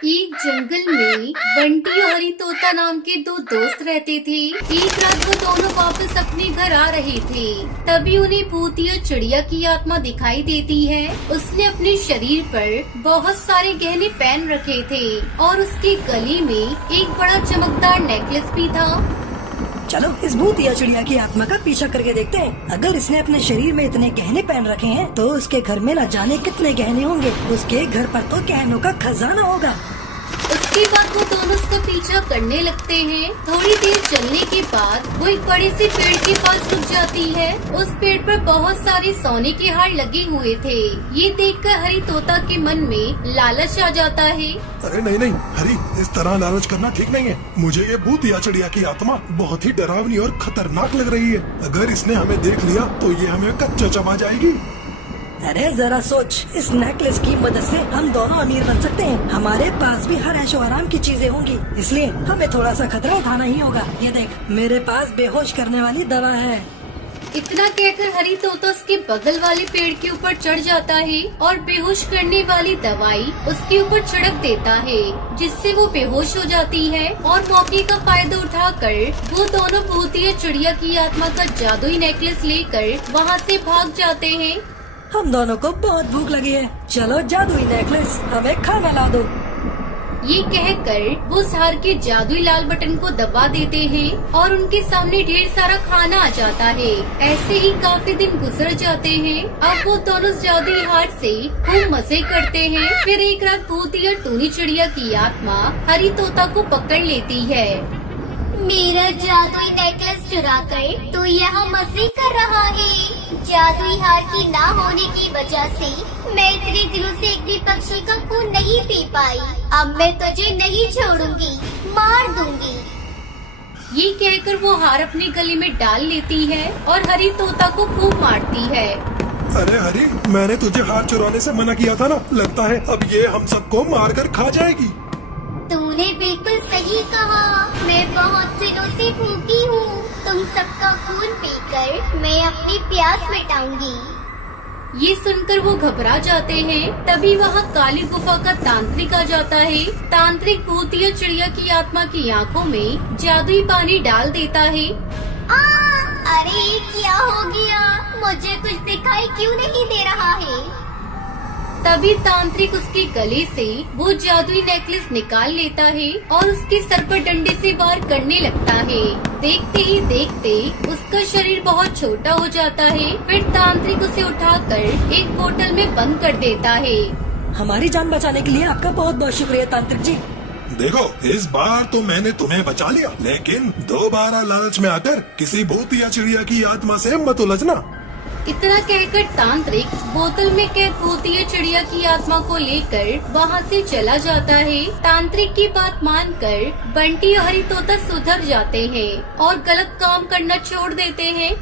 एक जंगल में बंटी और हरी तोता नाम के दो दोस्त रहते थे। एक रात वो दोनों वापस अपने घर आ रहे थे, तभी उन्हें भूतिया चिड़िया की आत्मा दिखाई देती है। उसने अपने शरीर पर बहुत सारे गहने पहन रखे थे और उसके गले में एक बड़ा चमकदार नेकलेस भी था। चलो इस भूतिया चिड़िया की आत्मा का पीछा करके देखते हैं। अगर इसने अपने शरीर में इतने गहने पहन रखे हैं तो उसके घर में न जाने कितने गहने होंगे। उसके घर पर तो गहनों का खजाना होगा। उसके बाद वो दोनों उसका पीछा करने लगते हैं। थोड़ी देर चलने के बाद वो एक बड़े से पेड़ के पास रुक जाती है। उस पेड़ पर बहुत सारे सोने के हार लगे हुए थे। ये देखकर हरी तोता के मन में लालच आ जाता है। अरे नहीं नहीं हरी, इस तरह लालच करना ठीक नहीं है। मुझे ये भूतिया चिड़िया की आत्मा बहुत ही डरावनी और खतरनाक लग रही है। अगर इसने हमें देख लिया तो ये हमें कच्चा चबा जाएगी। अरे जरा सोच, इस नेकलेस की मदद से हम दोनों अमीर बन सकते हैं। हमारे पास भी हर ऐशो आराम की चीजें होंगी, इसलिए हमें थोड़ा सा खतरा उठाना ही होगा। ये देख, मेरे पास बेहोश करने वाली दवा है। इतना कहकर हरी तोता उसके बगल वाले पेड़ के ऊपर चढ़ जाता है और बेहोश करने वाली दवाई उसके ऊपर छिड़क देता है, जिससे वो बेहोश हो जाती है। और मौके का फायदा उठाकर वो दोनों भूतिया चिड़िया की आत्मा का जादुई नेकलेस लेकर वहाँ से भाग जाते हैं। हम दोनों को बहुत भूख लगी है, चलो जादुई नेकलेस हमें खाना ला दो। ये कहकर वो उस हार के जादुई लाल बटन को दबा देते हैं और उनके सामने ढेर सारा खाना आ जाता है। ऐसे ही काफी दिन गुजर जाते हैं। अब वो दोनों जादुई हार से खूब मजे करते हैं। फिर एक रात भूतिया टूनी चिड़िया की आत्मा हरी तोता को पकड़ लेती है। मेरा जादुई नेकलेस चुरा कर तू यहाँ मजे कर रहा है। जादुई हार की ना होने की वजह से मैं इतने दिनों से एक भी पक्षी का खून नहीं पी पाई। अब मैं तुझे नहीं छोड़ूंगी, मार दूंगी। ये कहकर वो हार अपने गले में डाल लेती है और हरी तोता को खूब मारती है। अरे हरी, मैंने तुझे हार चुराने से मना किया था ना। लगता है अब ये हम सबको मार कर खा जाएगी। तूने बिल्कुल सही कहा, मैं बहुत दिनों से भूखी हूँ। तुम सबका खून पीकर मैं अपनी प्यास मिटाऊंगी। ये सुनकर वो घबरा जाते हैं। तभी वहाँ काली गुफा का तांत्रिक आ जाता है। तांत्रिक भूतिया चिड़िया की आत्मा की आंखों में जादुई पानी डाल देता है। अरे क्या हो गया? मुझे कुछ दिखाई क्यों नहीं दे रहा है? तभी तांत्रिक उसके गले से वो जादुई नेकलेस निकाल लेता है और उसके सर पर डंडे से वार करने लगता है। देखते ही देखते उसका शरीर बहुत छोटा हो जाता है। फिर तांत्रिक उसे उठाकर एक बोतल में बंद कर देता है। हमारी जान बचाने के लिए आपका बहुत बहुत शुक्रिया तांत्रिक जी। देखो, इस बार तो मैंने तुम्हें बचा लिया, लेकिन दोबारा लालच में आकर किसी भूतिया चिड़िया की आत्मा से मत उलझना। इतना कहकर तांत्रिक बोतल में कैद भूतिया चिड़िया की आत्मा को लेकर वहाँ से चला जाता है। तांत्रिक की बात मानकर बंटी और हरी तोता सुधर जाते हैं और गलत काम करना छोड़ देते हैं।